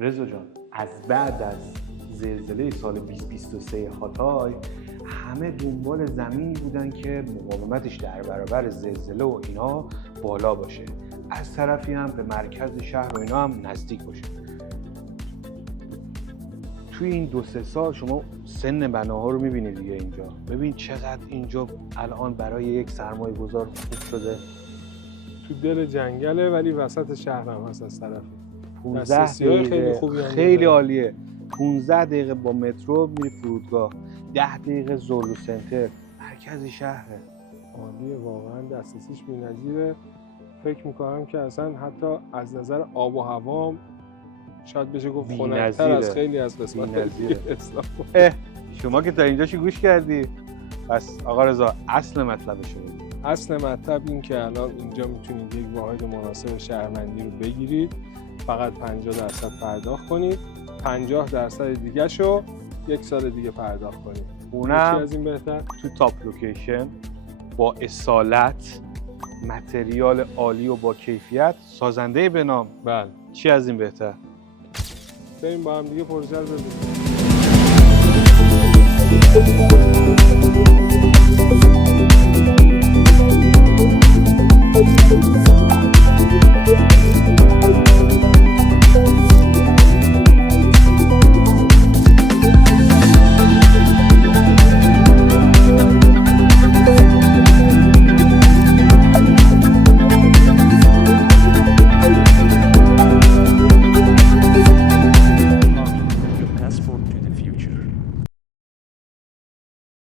رضا جان، از بعد از زلزله سال 2023 هاتای همه دنبال زمینی بودن که مقاومتش در برابر زلزله و اینا بالا باشه، از طرفی هم به مرکز شهر و اینا هم نزدیک باشه. توی این 2-3 سال شما سن بناها رو میبینید دیگه اینجا. ببین چقدر اینجا الان برای یک سرمایه گذار خوب شده. تو دل جنگله ولی وسط شهر هم هست از طرفی. 15 دقیقه خیلی عالیه. 15 دقیقه با مترو میری فرودگاه، 10 دقیقه زولو سنتر، مرکز شهره. عالیه واقعا، دسترسیش بی‌نظیره. فکر میکنم که اصلا حتی از نظر آب و هوا شاید بشه گفت خنک‌تر از خیلی از قسمت دیگه اسلام. شما که تا اینجاشو گوش کردی، پس آقا رضا اصل مطلبش رو بگید. اصل مطلب این که الان اینجا میتونید یک واحد مناسب شهروندی رو بگیرید، فقط 50% پرداخت کنید، 50% دیگه شو 1 سال دیگه پرداخت کنید. اونم چی از این بهتر؟ تو تاپ لوکیشن با اصالت، متریال عالی و با کیفیت، سازنده به نام. بله. چی از این بهتر؟ بریم با هم دیگه پروژه رو ببینیم.